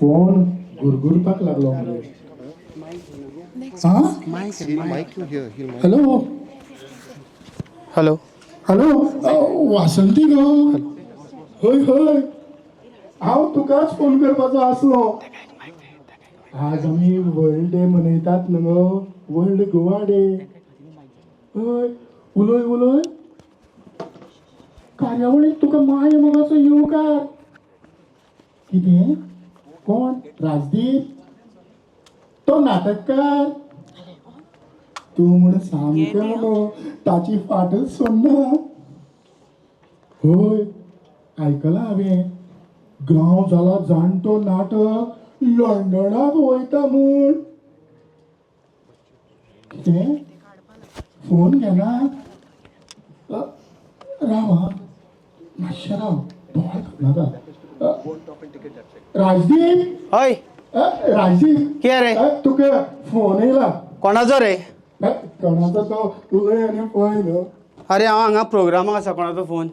Phone गुरगुरपाक लागलो मरे. Hello hello. Hello वासंती गो. हय हय हांव तुकाच फोन करपाचो आसलो. आज आमी वर्ल्ड डे मनयतात न्हू, वर्ल्ड गोवा डे. हय उलय उलय. कार्यावळीक तुका माय मोगाचो येवकार. कितें कोण राजदीप तो नाटककार. तूं म्हण सामकें म्हणो ताची फाटच सोडना. हय आयकलां हांवें गांव जाला जाणटो नाटक लंडनाक वयता म्हूण. कितें फोन घेना. राव हा मातशें राव दोळ नाका. राजदीप हय राजदीप कितें रे? तुका फोन येयला. कोणाचो रे? कोणाचो तो उलय आनी पळय न्हू. अरे हांव हांगा प्रोग्रामाक आसा. कोणाचो फोन?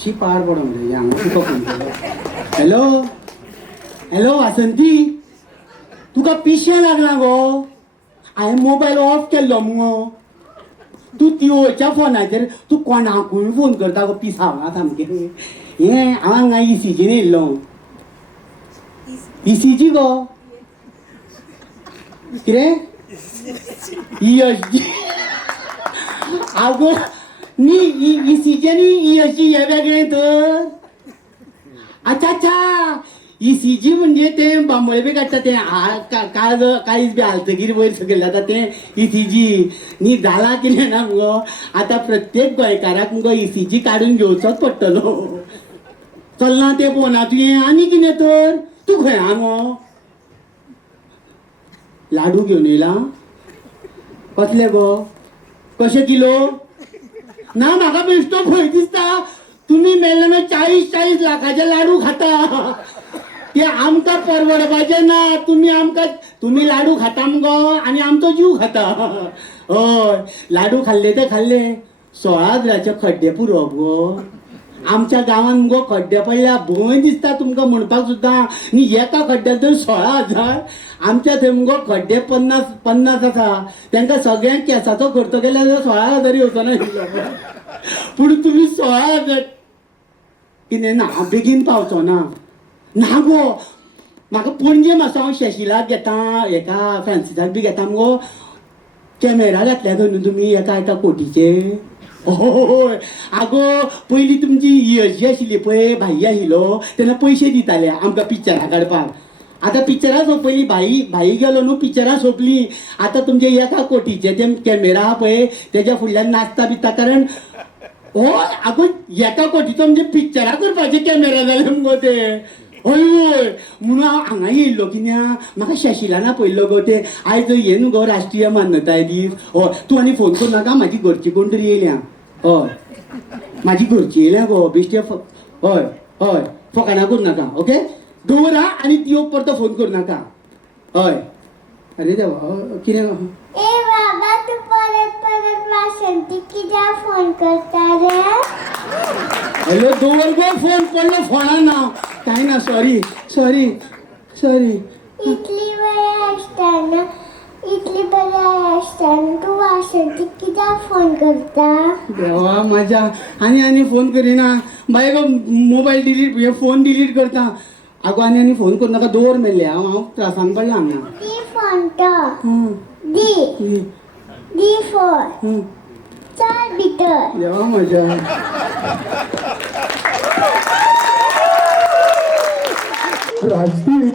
ची पार पडो म्हणजे हांगा तुका फोन केलो. हॅलो हॅलो वासंती तुका पिशें लागला गो. हांवें मोबायल ऑफ केल्लो मुगो. तूं तिवोच्या फोनाचेर तूं कोणाकूय फोन करता गो पिसावां सामकें. हें हांव हांगा इसीजीन येयल्लो. इसीजी गो कितें इएसजी आगो नी इसीजी आनी इएसजी हे वेगळें तर. अच्छा अच्छा इसीजी म्हणजे तें बांबळे बी काडटा तें काळीज बी हालतकीर वयर सकयल जाता तें इसीजी न्ही. जाला कितें ना मुगो आतां प्रत्येक गोंयकाराक मुगो इसीजी काडून घेवचोच पडटलो. चलना तें फोना तुवें आनी कितें तर. तूं खंय आहा मुगो? लाडू घेवन येयला. कसले गो कशे किलो? ना म्हाका बेश्टो भंय दिसता. तुमी मेल्ले मागीर 40-40 लाखाचे लाडू खाता. ते आमकां परवडपाचे ना. तुमी लाडू खाता मुगो आनी आमचो जीव खाता. हय लाडू खाल्ले ते खाल्ले 16,000चे खड्डे पुरोवप गो. आमच्या गांवांत मुगो खड्डे पडल्या भंय दिसता तुमकां म्हणपाक सुद्दां. न्ही एका खड्ड्याक जर 16,000. आमच्या थंय मुगो खड्डे 50 आसा. तांकां सगळ्यांक केसाचो खर्च केल्यार 16,000 येवचो ना. पूण तुमी 16,000 कितें ना हांव बेगीन पावचो ना. ना गो म्हाका पणजे मातसो हांव शशिलाक घेता. हेका फ्रांसिसाक बी घेता मुगो. कॅमेरा घातल्या खंय न्हू तुमी एका कोटीचे. होय आगो पयलीं तुमची इयर्जी आशिल्ली पळय भाई आशिल्लो तेन्ना पयशे दिताले आमकां पिक्चरां काडपाक. आतां पिक्चरां सोंपयलीं भाई गेलो न्हू पिक्चरां सोंपलीं. आतां तुमचे एका कोटीचे ते कॅमेरा आहा पळय तेज्या फुडल्यान नाचता बिचता कारण हय आगो एका कोटीचो म्हणजे पिक्चरां करपाचे कॅमेरा जाले मुगो ते. हय हय म्हणून हांव हांगा येयल्लो कित्याक म्हाका शशिलान आपयल्लो गो. ते आयज हे न्हू गो राष्ट्रीय मान्यताय दीस. हय तूं आनी फोन करूं नाका म्हाजी घरची कोण तरी येयल्या. हय म्हाजी घरची येयल्या गो बेश्टे. हय हय फकाणां करूं नाका ओके. दवर हा आनी ती परतो फोन करूं नाका. हय अरे देवा कितें ए बाबा तू परत परत वासंती कित्याक फोन करता रे? हॅलो दवर गो फोन पडलो फोना ना. काय ना सॉरी सॉरी सॉरी. इतली बरें आसतना तू वासंती कित्याक फोन करता? देवा माझ्या आनी फोन करिना. बाय गो मोबायल डिलीट हे फोन डिलीट करता. आगो आनी फोन करूं नाका दवर मेल्ले. हांव त्रासान पडला हांगा. दी फोन तो दी फोन चल भितर. देवा म्हज्या राजदीप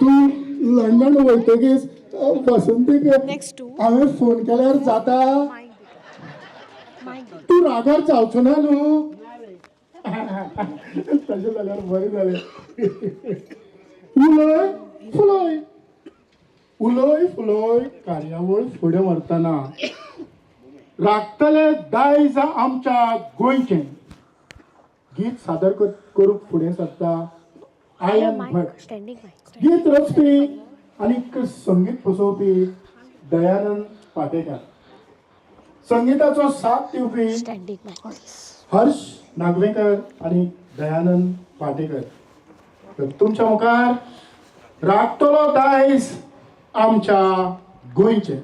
तूं लंडन वयतकीच वासंतीक हांवें फोन केल्यार जाता. तूं रागार जावचो ना न्हू. तशें जाल्यार बरें जालें. उलय फुलय उलय फुलय कार्यावळ फुडें व्हरतना राखतले दायज आमच्या गोंयचें गीत सादर करूंक फुडें सरता आयन भट. गीत रचपी आनी संगीत बसोवपी दयानंद पाटेकर. संगीताचो साथ दिवपी हर्ष नागवेकर आणि दयानंद पाटेकर. तर तुमच्या मुखार राखतलो दायज आमच्या गोंयचे.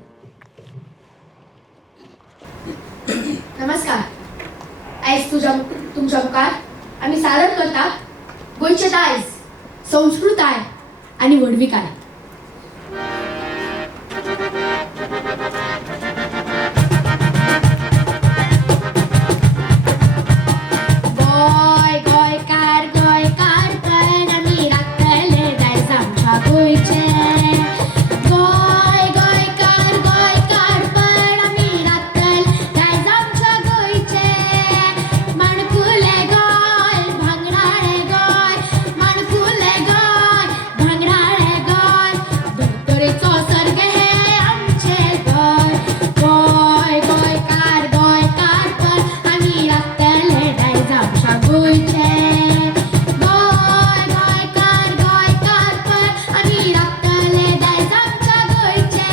नमस्कार. आयज तुमच्या मुखार आम्ही सादर करता गोंयचे दायज, संस्कृताय आणि व्हडविकाय. गोंय गोंयकार गोंयकार पण आमी राखतले दायज आमच्या गोंयचे. गोंय गोंयकार गोंयकार पण आमी राखतले दायज आमच्या गोंयचे. माणकुले गोंय भांगराळे गोंय, माणकुले गोंय भांगराळे गोंय, दोतोरेचो सर्ग हे आमचे गोंय. गोंय गोंयकार गोंयकार पण आमी राखतले दायज आमच्या गोंयचे. गोंय गोंयकार गोंयकार पण आमी राखतले दायज आमच्या गोंयचे.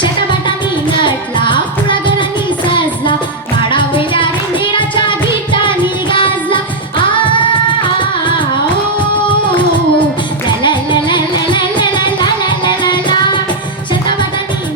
शेताबाटांनी नटला, कुळागरांनी सजला, माडा वयल्या रेंदेराच्या गितांनी गाजला. ओ ला ला ला ला ला ला ला ला ला ला ला ला. शेताबाटांनी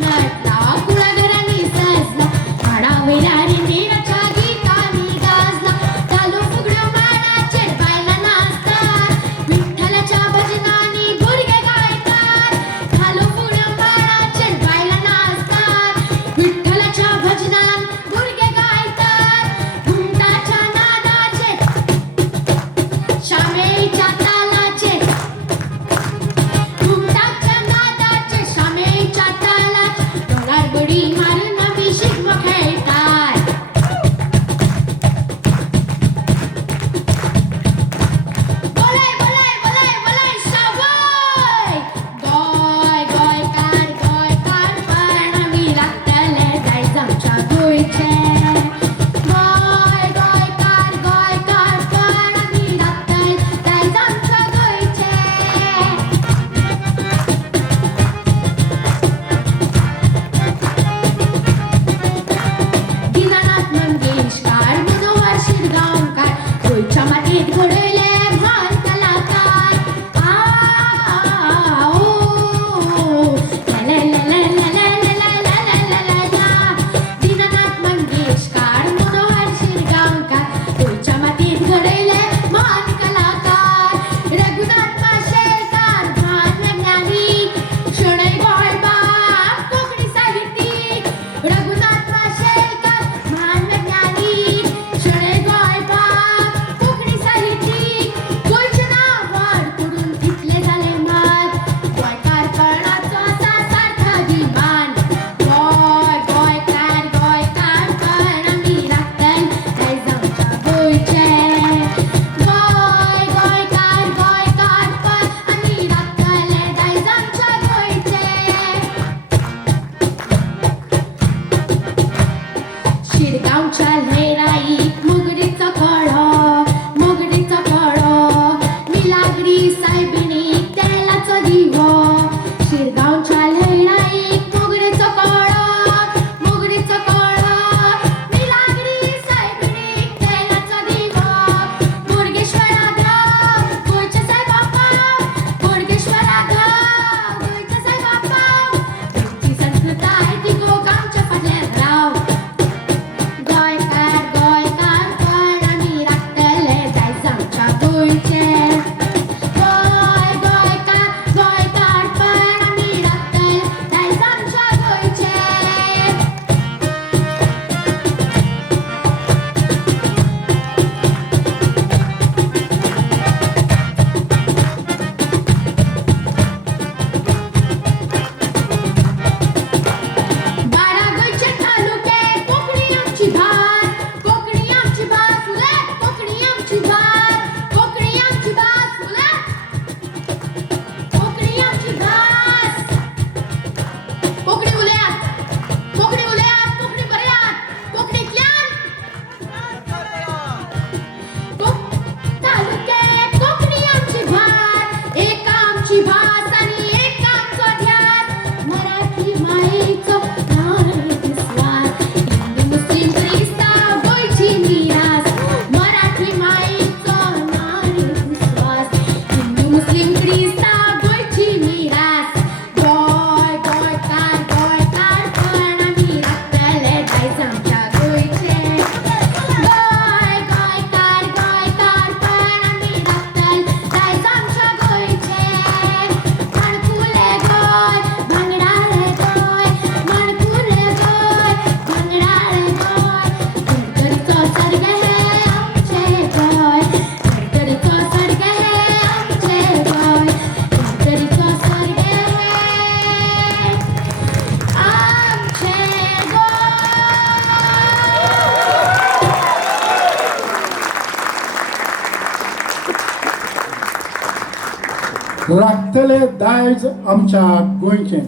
राखतले दायज आमच्या गोंयचे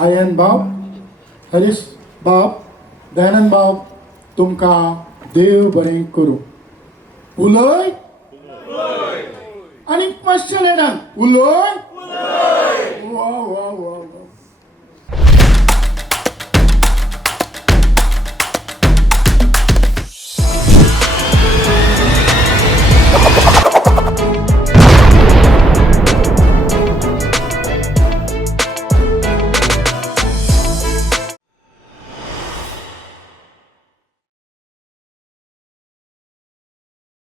आयन बाब, हरीश बाब, दयानंद बाब, तुमकां देव बरें करूं. उलय आणि क्वेश्चन येणार उलय. वा वा वा